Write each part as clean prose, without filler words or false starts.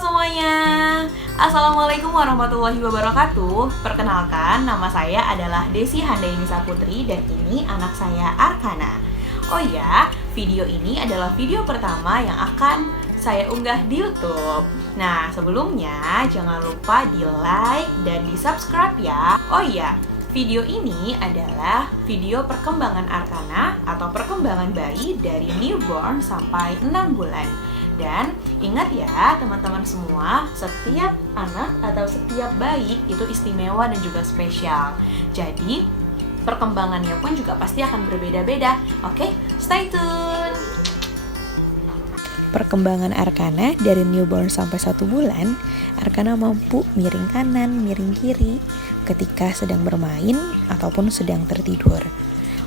semuanya. Assalamualaikum warahmatullahi wabarakatuh. Perkenalkan, nama saya adalah Desi Handaini Saputri dan ini anak saya Arkana. Oh ya, video ini adalah video pertama yang akan saya unggah di YouTube. Nah, sebelumnya jangan lupa di like dan di subscribe ya. Oh iya, video ini adalah video perkembangan Arkana atau perkembangan bayi dari newborn sampai 6 bulan. Dan ingat ya teman-teman semua, setiap anak atau setiap bayi itu istimewa dan juga spesial. Jadi perkembangannya pun juga pasti akan berbeda-beda. Oke, stay tune. Perkembangan Arkana dari newborn sampai 1 bulan, Arkana mampu miring kanan, miring kiri ketika sedang bermain ataupun sedang tertidur.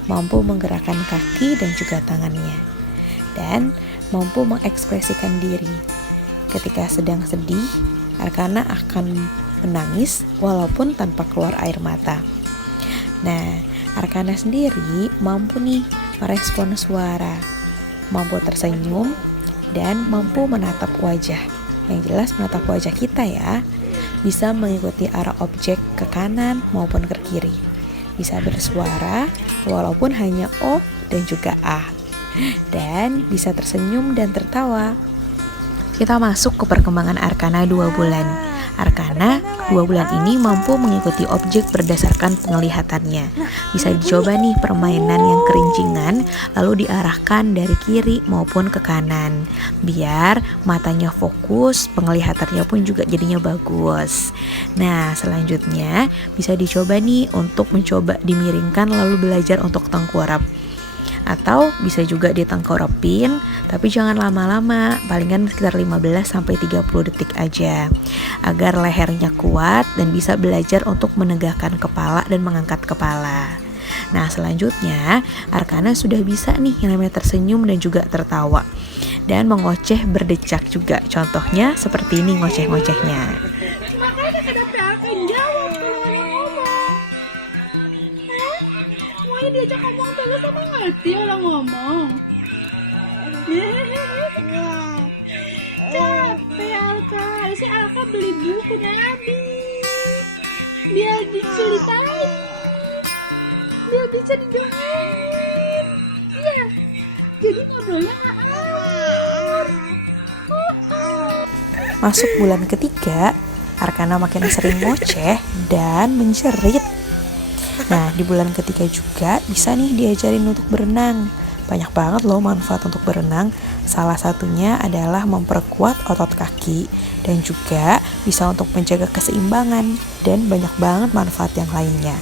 Mampu menggerakkan kaki dan juga tangannya. Dan mampu mengekspresikan diri. Ketika sedang sedih, Arkana akan menangis walaupun tanpa keluar air mata. Nah, Arkana sendiri mampu nih merespon suara, mampu tersenyum, dan mampu menatap wajah. Yang jelas menatap wajah kita ya. Bisa mengikuti arah objek ke kanan maupun ke kiri. Bisa bersuara walaupun hanya O dan juga A. Dan bisa tersenyum dan tertawa. Kita masuk ke perkembangan Arkana 2 bulan. Arkana 2 bulan ini mampu mengikuti objek berdasarkan penglihatannya. Bisa dicoba nih permainan yang kerincingan lalu diarahkan dari kiri maupun ke kanan. Biar matanya fokus, penglihatannya pun juga jadinya bagus. Nah, selanjutnya bisa dicoba nih untuk mencoba dimiringkan lalu belajar untuk tengkurap. Atau bisa juga ditengkurapin, tapi jangan lama-lama, palingan sekitar 15-30 detik aja, agar lehernya kuat dan bisa belajar untuk menegakkan kepala dan mengangkat kepala. Nah, selanjutnya Arkana sudah bisa nih yang namanya tersenyum dan juga tertawa, dan mengoceh berdecak juga. Contohnya seperti ini ngoceh-ngocehnya. Makanya kenapa akan jawab kalau ada ngomong? Mau diajak ngomong terus apa ngerti orang ngomong? Capek Alka, si Alka beli buku Nabi biar diceritain, biar bisa didengerin. Iya, jadi ngobrolnya nggak alur. Masuk bulan ketiga, Arkana makin sering ngoceh dan menjerit. Nah, di bulan ketiga juga bisa nih diajarin untuk berenang. Banyak banget loh manfaat untuk berenang. Salah satunya adalah memperkuat otot kaki dan juga bisa untuk menjaga keseimbangan dan banyak banget manfaat yang lainnya.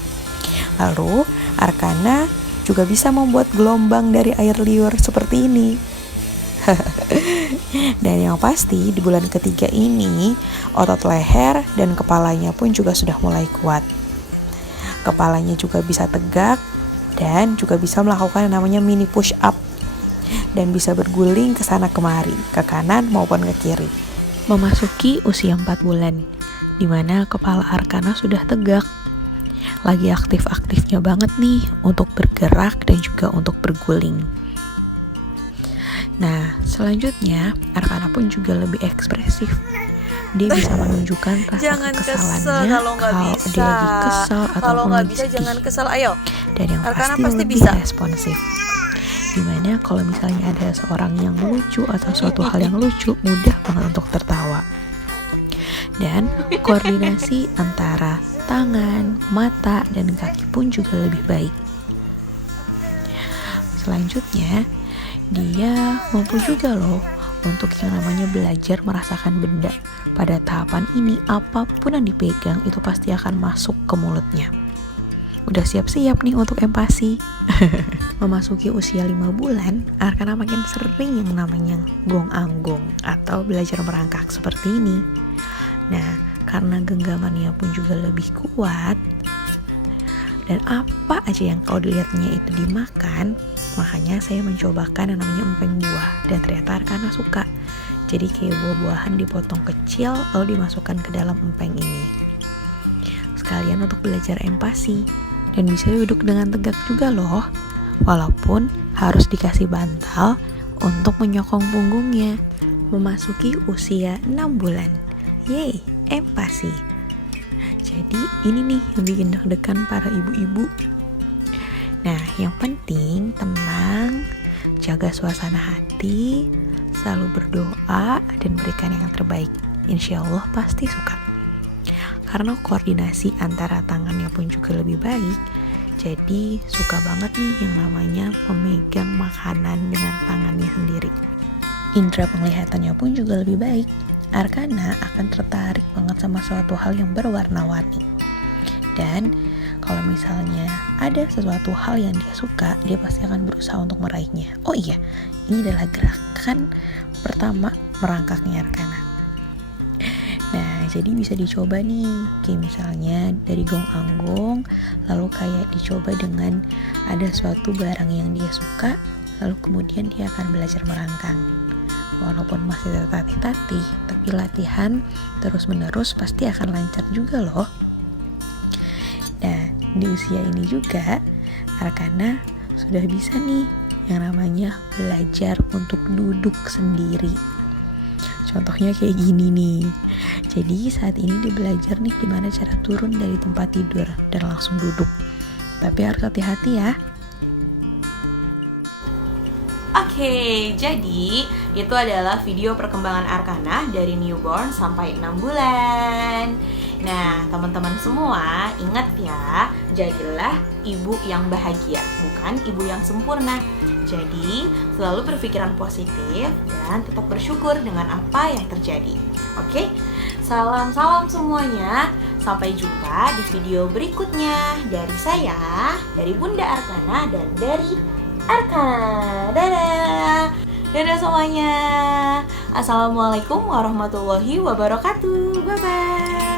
Lalu, Arkana juga bisa membuat gelombang dari air liur seperti ini. Dan yang pasti di bulan ketiga ini otot leher dan kepalanya pun juga sudah mulai kuat. Kepalanya juga bisa tegak dan juga bisa melakukan yang namanya mini push up dan bisa berguling ke sana kemari, ke kanan maupun ke kiri. Memasuki usia 4 bulan, di mana kepala Arkana sudah tegak. Lagi aktif-aktifnya banget nih untuk bergerak dan juga untuk berguling. Nah, selanjutnya Arkana pun juga lebih ekspresif. Dia bisa menunjukkan rasa jangan kekesalannya kesel kalau nggak kalau bisa. dia lagi kesal Kalau ataupun nggak lagi bisa sedih. jangan kesel, ayo. Dan yang Arkana pasti pasti lebih bisa. responsif. Dimana kalau misalnya ada seorang yang lucu atau suatu hal yang lucu, mudah banget untuk tertawa. Dan koordinasi antara tangan, mata, dan kaki pun juga lebih baik. Selanjutnya, dia mampu juga loh untuk yang namanya belajar merasakan benda. Pada tahapan ini, apapun yang dipegang itu pasti akan masuk ke mulutnya. Udah siap-siap nih untuk empati. Memasuki usia 5 bulan, Arkana makin sering yang namanya gong-anggong atau belajar merangkak seperti ini. Nah, karena genggamannya pun juga lebih kuat, dan apa aja yang kau dilihatnya itu dimakan, makanya saya mencobakan yang namanya empeng buah, dan ternyata Arkana suka. Jadi kayak buah-buahan dipotong kecil lalu dimasukkan ke dalam empeng ini. Sekalian untuk belajar empati. Dan bisa duduk dengan tegak juga loh. Walaupun harus dikasih bantal untuk menyokong punggungnya. memasuki usia 6 bulan. Yeay, empati. Jadi ini nih yang bikin deg-degan para ibu-ibu. Nah, yang penting tenang, jaga suasana hati, selalu berdoa dan berikan yang terbaik. Insya Allah pasti suka. Karena koordinasi antara tangannya pun juga lebih baik, jadi suka banget nih yang namanya memegang makanan dengan tangannya sendiri. Indra penglihatannya pun juga lebih baik. Arkana akan tertarik banget sama suatu hal yang berwarna-warni. Dan kalau misalnya ada sesuatu hal yang dia suka, dia pasti akan berusaha untuk meraihnya. Oh iya, ini adalah gerakan pertama merangkaknya Arkana. Nah, jadi bisa dicoba nih, kayak misalnya dari gong-anggong, lalu kayak dicoba dengan ada suatu barang yang dia suka, lalu kemudian dia akan belajar merangkang. Walaupun masih tertatih-tatih, tapi latihan terus-menerus pasti akan lancar juga loh. Nah, di usia ini juga, Arkana sudah bisa nih yang namanya belajar untuk duduk sendiri. Contohnya kayak gini nih. Jadi saat ini dia belajar nih gimana cara turun dari tempat tidur dan langsung duduk. Tapi harus hati-hati ya. Oke, jadi itu adalah video perkembangan Arkana dari newborn sampai 6 bulan. Nah, teman-teman semua ingat ya, jadilah ibu yang bahagia, bukan ibu yang sempurna. Jadi, selalu berpikiran positif dan tetap bersyukur dengan apa yang terjadi. Oke? Salam-salam semuanya. Sampai jumpa di video berikutnya dari saya, dari Bunda Arkana dan dari Arkana. Dadah. Dadah semuanya. Assalamualaikum warahmatullahi wabarakatuh. Bye-bye.